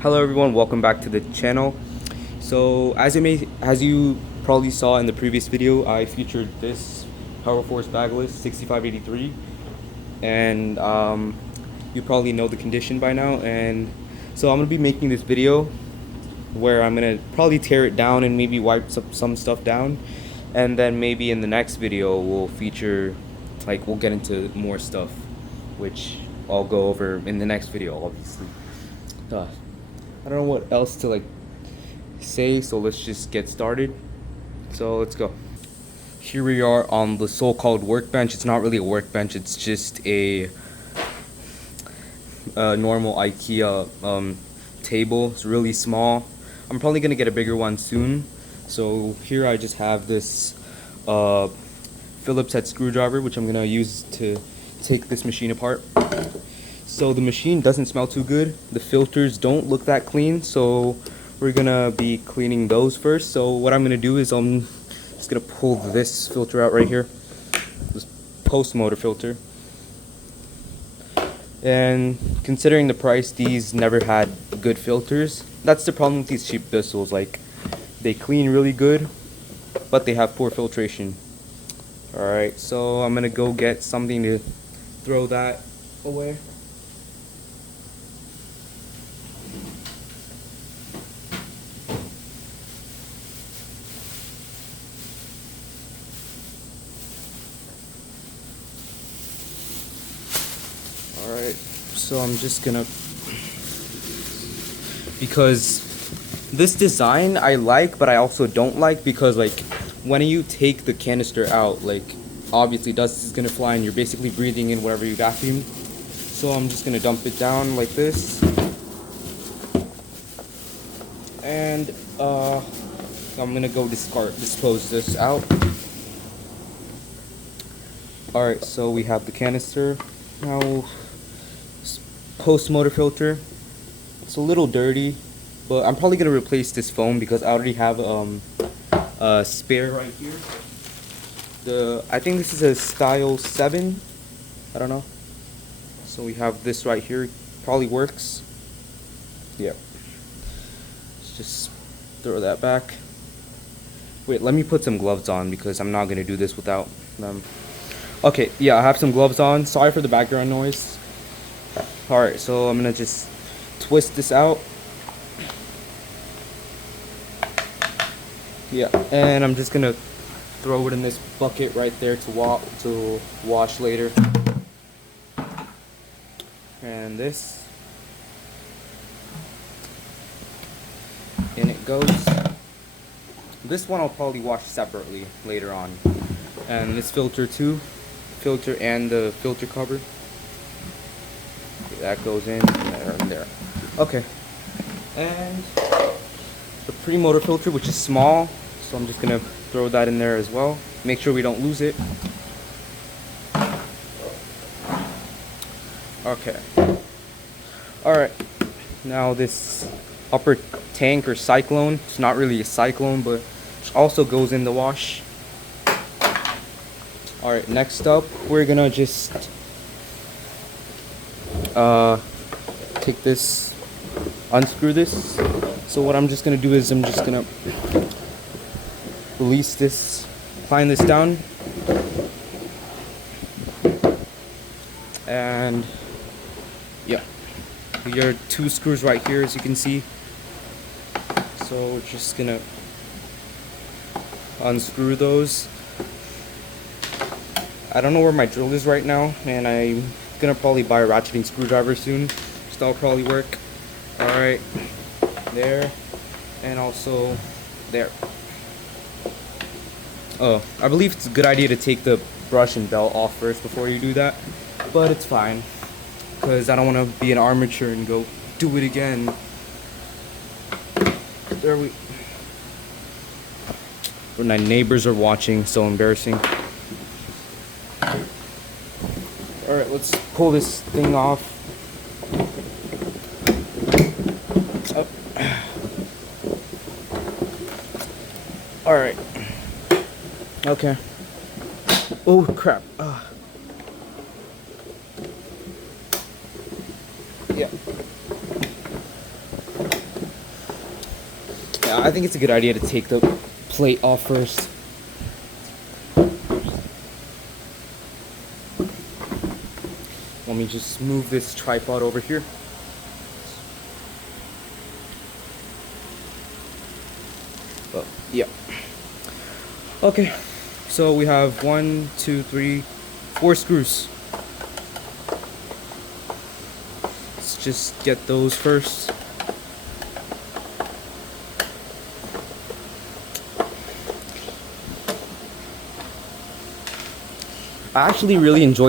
Hello everyone, welcome back to the channel. So as you probably saw in the previous video, I featured this PowerForce Bagless 6583, and you probably know the condition by now. And so I'm gonna be making this video where I'm gonna probably tear it down and maybe wipe some stuff down, and then maybe in the next video we'll we'll get into more stuff, which I'll go over in the next video, obviously. I don't know what else to say, so let's just get started. So let's go. Here we are on the so-called workbench. It's not really a workbench, it's just a normal IKEA table. It's really small. I'm probably gonna get a bigger one soon. So here I just have this Phillips head screwdriver, which I'm gonna use to take this machine apart. So the machine doesn't smell too good. The filters don't look that clean, so we're gonna be cleaning those first. So what I'm gonna do is I'm just gonna pull this filter out right here, this post motor filter. And considering the price, these never had good filters. That's the problem with these cheap Bissels. Like, they clean really good, but they have poor filtration. Alright, so I'm gonna go get something to throw that away. Alright, so I'm just gonna, because this design I like, but I also don't like, because when you take the canister out, obviously dust is gonna fly and you're basically breathing in whatever you vacuumed. So I'm just gonna dump it down like this, and I'm gonna go dispose this out. Alright, so we have the canister. Now, post motor filter. It's a little dirty, but I'm probably gonna replace this foam because I already have a spare right here. I think this is a style 7. I don't know. So we have this right here. Probably works. Yeah. Let's just throw that back. Wait, let me put some gloves on because I'm not gonna do this without them. Okay, yeah, I have some gloves on. Sorry for the background noise. Alright, so I'm gonna just twist this out. Yeah, and I'm just gonna throw it in this bucket right there to wash later. And this. In it goes. This one I'll probably wash separately later on. And this filter too. Filter and the filter cover. Okay, that goes in there and there. Okay. And the pre-motor filter, which is small, so I'm just gonna throw that in there as well. Make sure we don't lose it. Okay. Alright. Now this upper tank or cyclone. It's not really a cyclone, but it also goes in the wash. Alright, next up, we're gonna just take this, unscrew this. So what I'm just gonna do is I'm just gonna release this, climb this down, and yeah, there are 2 screws right here, as you can see. So we're just gonna unscrew those. I don't know where my drill is right now, and I'm gonna probably buy a ratcheting screwdriver soon, so that'll probably work. Alright, there, and also there. Oh, I believe it's a good idea to take the brush and belt off first before you do that, but it's fine, because I don't want to be an armature and go do it again. There we... When my neighbors are watching, so embarrassing. Alright, let's pull this thing off. Oh. Alright. Okay. Oh crap. Yeah. Yeah, I think it's a good idea to take the plate off first. Let me just move this tripod over here. Oh, yeah. Okay, so we have 1, 2, 3, 4 screws. Let's just get those first. I actually really enjoy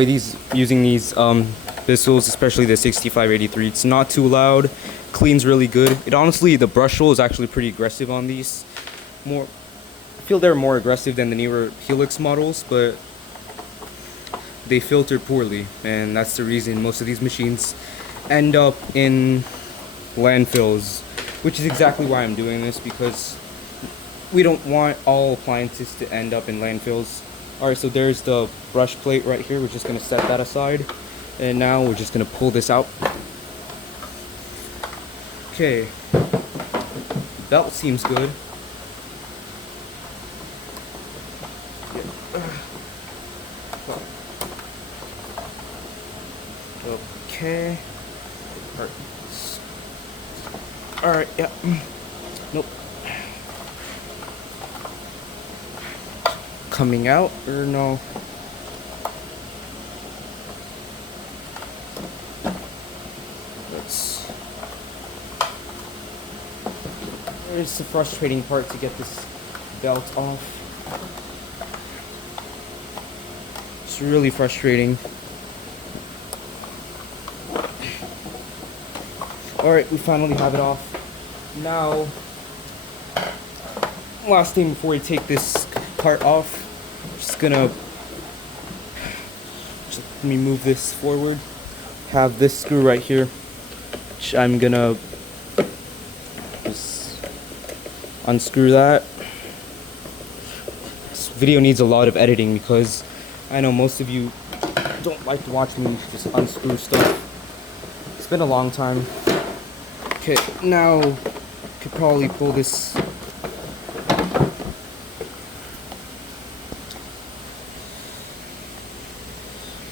using these BISSELLs, especially the 6583. It's not too loud, cleans really good. It honestly, the brush roll is actually pretty aggressive on these. I feel they're more aggressive than the newer Helix models, but they filter poorly, and that's the reason most of these machines end up in landfills, which is exactly why I'm doing this, because we don't want all appliances to end up in landfills. Alright, so there's the brush plate right here. We're just going to set that aside. And now we're just going to pull this out. Okay. Belt seems good. Okay. Alright, yeah. Nope. Coming out, or no? It's the frustrating part to get this belt off. It's really frustrating. Alright, we finally have it off. Now, last thing before we take this part off, I'm just gonna let me move this forward. Have this screw right here, which I'm gonna just unscrew that. This video needs a lot of editing because I know most of you don't like to watch me just unscrew stuff. It's been a long time. Okay, now could probably pull this.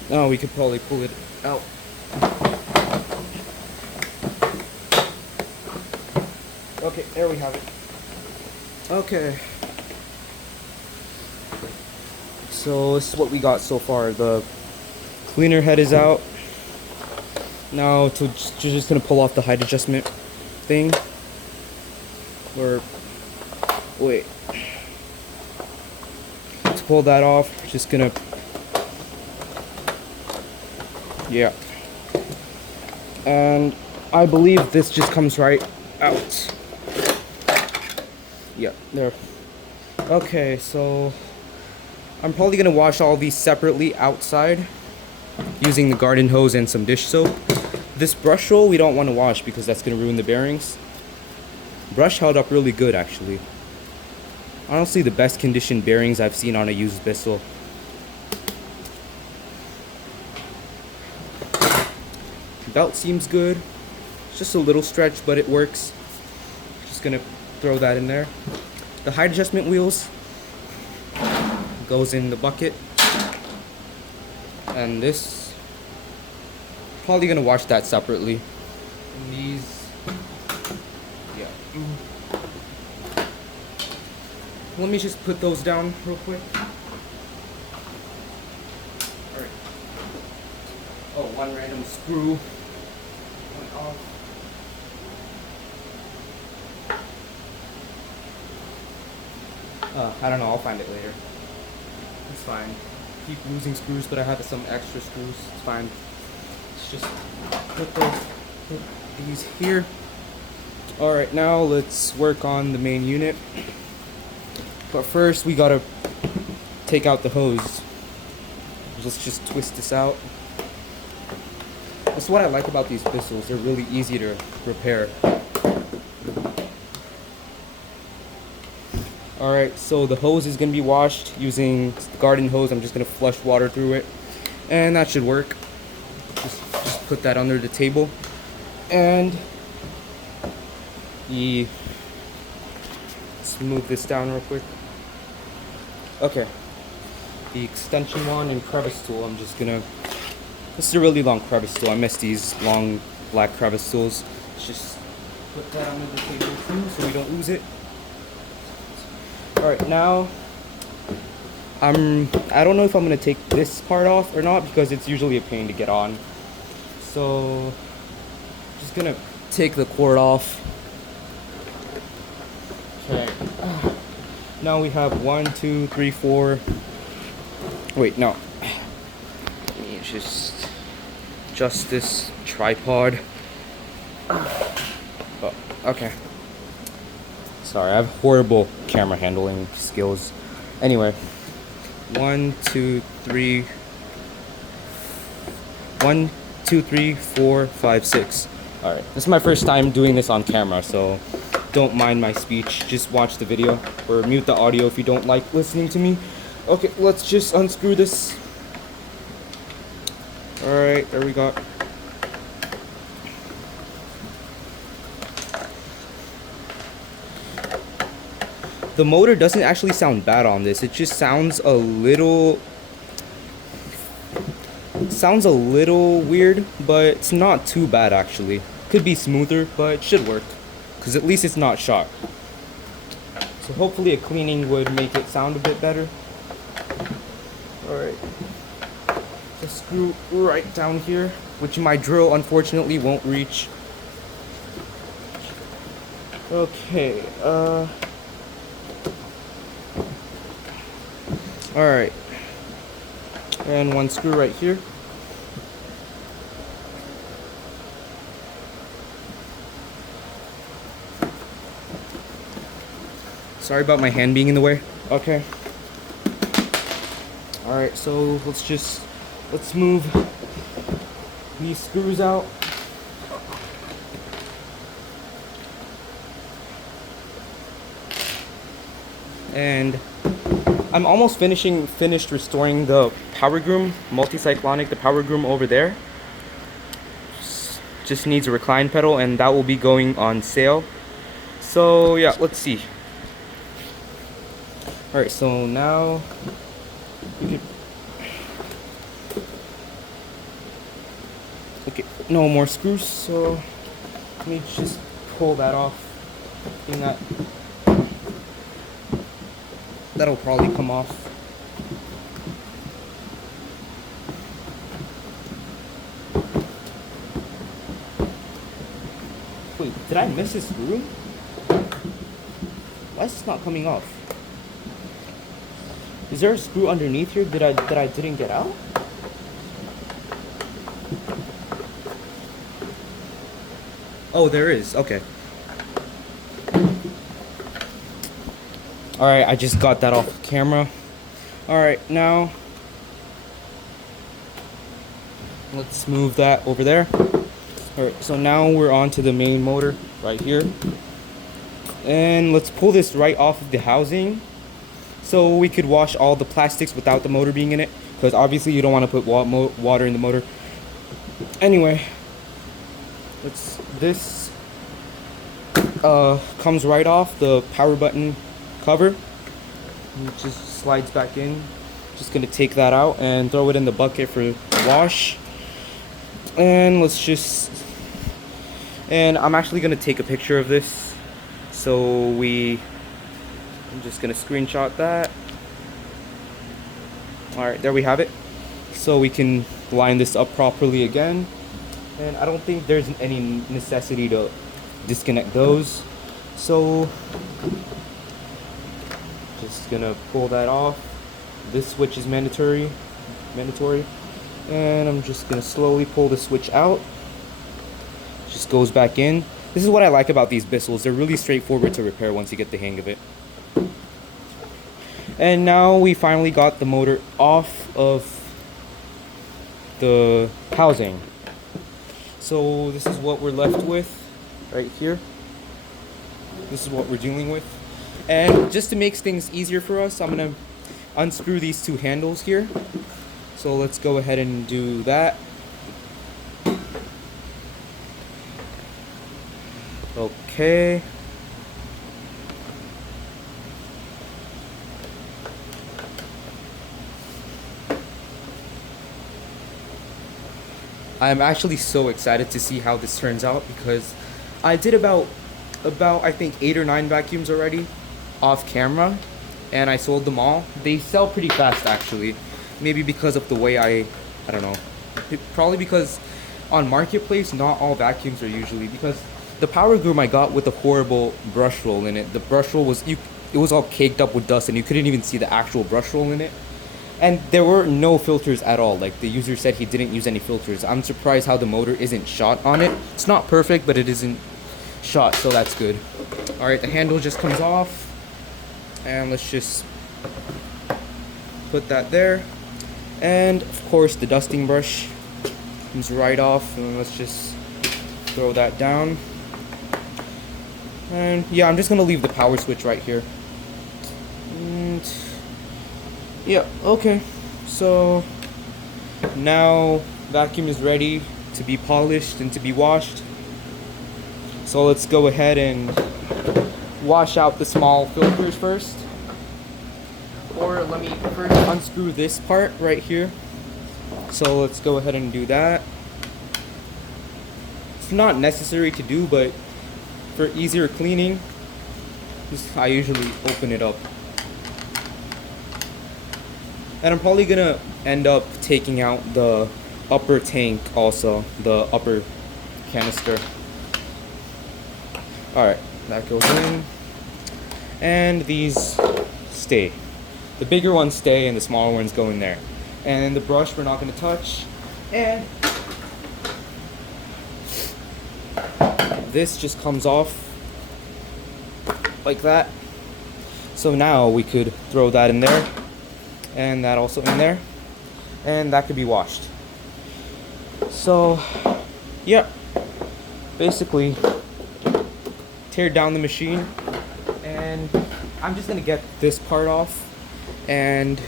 Now we could probably pull it out. Okay, there we have it. Okay. So this is what we got so far. The cleaner head is out. Now you're just gonna pull off the height adjustment thing. Or wait. To pull that off, just gonna and I believe this just comes right out. Yeah, there. Okay, so I'm probably gonna wash all these separately outside using the garden hose and some dish soap. This brush roll we don't want to wash because that's gonna ruin the bearings. Brush held up really good actually. Honestly, the best conditioned bearings I've seen on a used BISSELL. Belt seems good. It's just a little stretch, but it works. Just gonna throw that in there. The height adjustment wheels goes in the bucket. And this, probably gonna wash that separately. And these, yeah. Let me just put those down real quick. Alright. Oh, one random screw went off. I don't know, I'll find it later. It's fine. Keep losing screws, but I have some extra screws. It's fine. Let's just put these here. Alright, now let's work on the main unit. But first, we gotta take out the hose. Let's just twist this out. That's what I like about these BISSELLs. They're really easy to repair. Alright, so the hose is going to be washed using the garden hose. I'm just going to flush water through it. And that should work. Just put that under the table. And the just move this down real quick. Okay. The extension wand and crevice tool, I'm just gonna... This is a really long crevice tool. I miss these long black crevice tools. Let's just put that under the table too so we don't lose it. Alright, now... I don't know if I'm gonna take this part off or not because it's usually a pain to get on. So... just gonna take the cord off. Okay. Now we have 1, 2, 3, 4. Wait, no. Let me just adjust this tripod. Oh, okay. Sorry, I have horrible camera handling skills. Anyway, 1, 2, 3. 1, 2, 3, 4, 5, 6. Alright, this is my first time doing this on camera, so don't mind my speech. Just watch the video or mute the audio if you don't like listening to me. Okay, let's just unscrew this. Alright, there we go. The motor doesn't actually sound bad on this. It just sounds a little weird, but it's not too bad actually. Could be smoother, but it should work because at least it's not shot. So hopefully a cleaning would make it sound a bit better. Alright, just screw right down here, which my drill unfortunately won't reach. Okay, alright, and one screw right here. Sorry about my hand being in the way. Okay. Alright, so let's move these screws out. And I'm almost finished restoring the power groom, multi-cyclonic, the power groom over there. Just needs a recline pedal and that will be going on sale. So yeah, let's see. Alright, so now we could... Okay, no more screws, so let me just pull that off. I think that'll probably come off. Wait, did I miss a screw? Why is this not coming off? Is there a screw underneath here that I didn't get out? Oh, there is. Okay. Alright, I just got that off camera. Alright, now let's move that over there. Alright, so now we're on to the main motor right here. And let's pull this right off of the housing so we could wash all the plastics without the motor being in it, because obviously you don't want to put water in the motor. Anyway, this comes right off the power button cover. It just slides back in. Just gonna take that out and throw it in the bucket for wash. And I'm actually gonna take a picture of this. So I'm just gonna screenshot that. Alright, there we have it. So we can line this up properly again. And I don't think there's any necessity to disconnect those. So just gonna pull that off. This switch is mandatory. And I'm just gonna slowly pull the switch out. Just goes back in. This is what I like about these Bissels. They're really straightforward to repair once you get the hang of it. And now we finally got the motor off of the housing. So this is what we're left with right here. This is what we're dealing with. And just to make things easier for us, I'm gonna unscrew these two handles here. So let's go ahead and do that. Okay. I'm actually so excited to see how this turns out because I did about I think 8 or 9 vacuums already off camera, and I sold them all. They sell pretty fast actually. Maybe because of the way I don't know. Probably because on Marketplace not all vacuums are usually, because the Power Groom I got with a horrible brush roll in it. The brush roll was it was all caked up with dust and you couldn't even see the actual brush roll in it. And there were no filters at all. Like the user said he didn't use any filters. I'm surprised how the motor isn't shot on it. It's not perfect, but it isn't shot, so that's good. Alright, the handle just comes off. And let's just put that there. And of course the dusting brush comes right off. And let's just throw that down. And yeah, I'm just gonna leave the power switch right here. And yeah, okay. So now vacuum is ready to be polished and to be washed. So let's go ahead and wash out the small filters first. Or let me first unscrew this part right here. So let's go ahead and do that. It's not necessary to do, but for easier cleaning, I usually open it up. And I'm probably gonna end up taking out the upper tank also, the upper canister. Alright, that goes in. And these stay. The bigger ones stay and the smaller ones go in there. And the brush we're not gonna touch. And this just comes off like that. So now we could throw that in there. And that also in there, and that could be washed. So yeah, basically tear down the machine, and I'm just gonna get this part off, and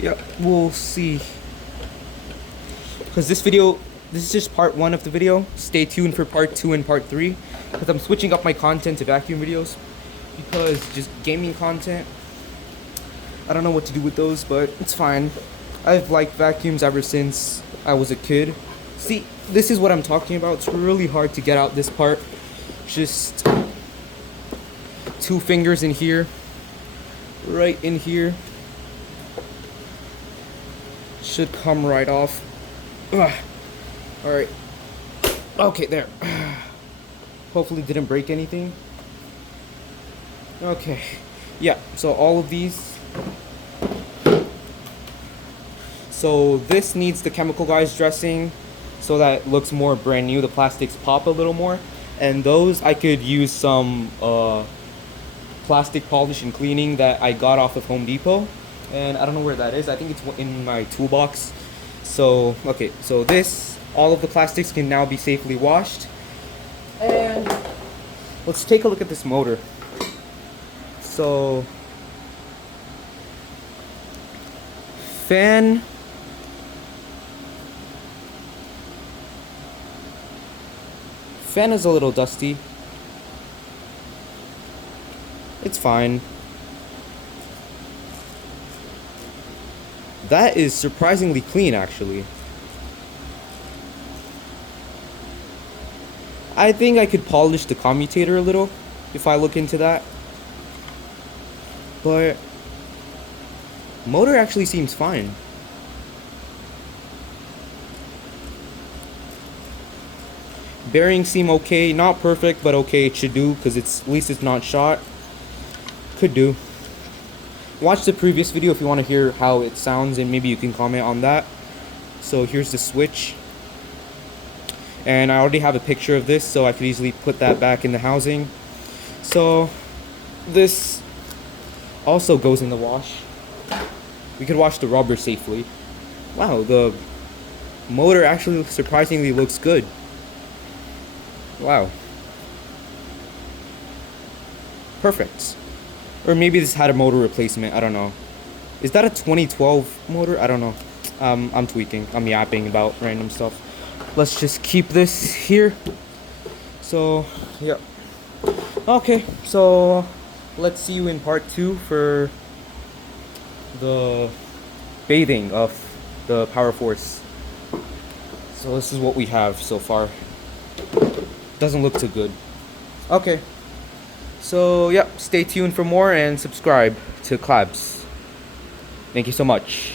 yeah, we'll see, because this is just part 1 of the video. Stay tuned for part 2 and part 3, because I'm switching up my content to vacuum videos, because just gaming content, I don't know what to do with those, but it's fine. I've liked vacuums ever since I was a kid. See, this is what I'm talking about. It's really hard to get out this part. Just 2 fingers in here, right in here. Should come right off. Alright. Okay, there. Hopefully didn't break anything. Okay. Yeah, so all of these. So this needs the chemical guys dressing so that it looks more brand new. The plastics pop a little more. And those I could use some plastic polish and cleaning that I got off of Home Depot. And I don't know where that is. I think it's in my toolbox. So, okay, so this, all of the plastics can now be safely washed. And let's take a look at this motor. So fan is a little dusty. It's fine. That is surprisingly clean, actually. I think I could polish the commutator a little if I look into that. But motor actually seems fine. Bearings seem okay, not perfect, but okay, it should do, because at least it's not shot. Could do. Watch the previous video if you want to hear how it sounds, and maybe you can comment on that. So here's the switch. And I already have a picture of this, so I could easily put that back in the housing. So this also goes in the wash. We could wash the rubber safely. Wow, the motor actually surprisingly looks good. Wow. Perfect. Or maybe this had a motor replacement, I don't know. Is that a 2012 motor? I don't know. I'm tweaking. I'm yapping about random stuff. Let's just keep this here. So, yeah. Okay, so let's see you in part 2 for the bathing of the PowerForce. So this is what we have so far. Doesn't look too good. Okay. So yeah, stay tuned for more and subscribe to Collabs. Thank you so much.